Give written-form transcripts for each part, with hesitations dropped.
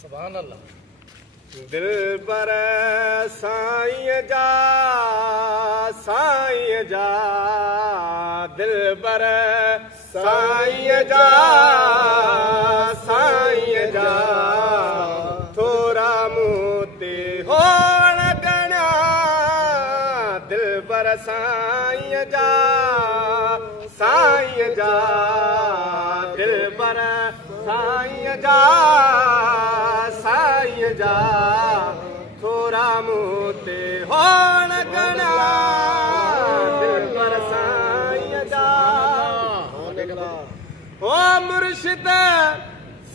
सुभान अल्लाह। दिल पर साईं जा दिल पर साईं जा थोरा मोती होण गणा दिल पर साईं जा दिल पर साईं जा थोरा मोती होण गणा दिल पर साईं जा ओ मुर्शिद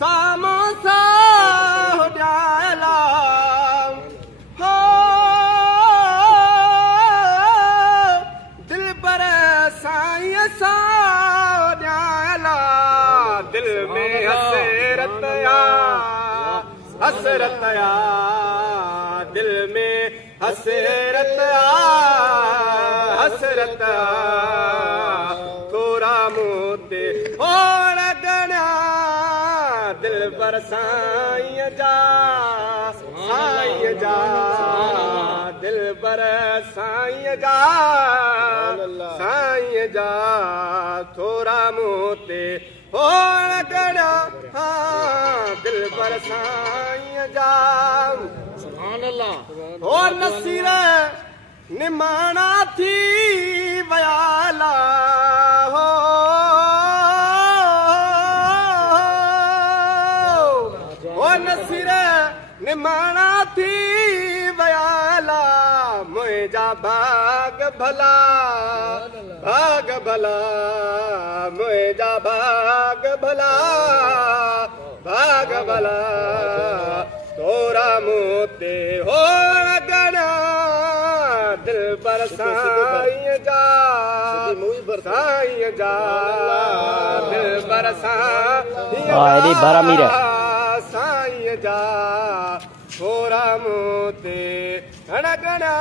सामो सा हो जाला हो दिल पर साईं सा हो जाला दिल में हसरत दिल में हसरत थोरा मोती होण गणा दिल पर साईं जा दिल पर साईं जा थोरा मोती होण गणा दिल पर साईं जा सुभान अल्लाह। ओ नसीर निमाणा थी वयाला हो ओ नसीर निमाणा थी वयाला मुंहिंजा भाग भला मुंहिंजा भाग भला थोरा मोती होण गणा दिल पर साईं जा दिल पर साईं जा थोरा मोती होण गणा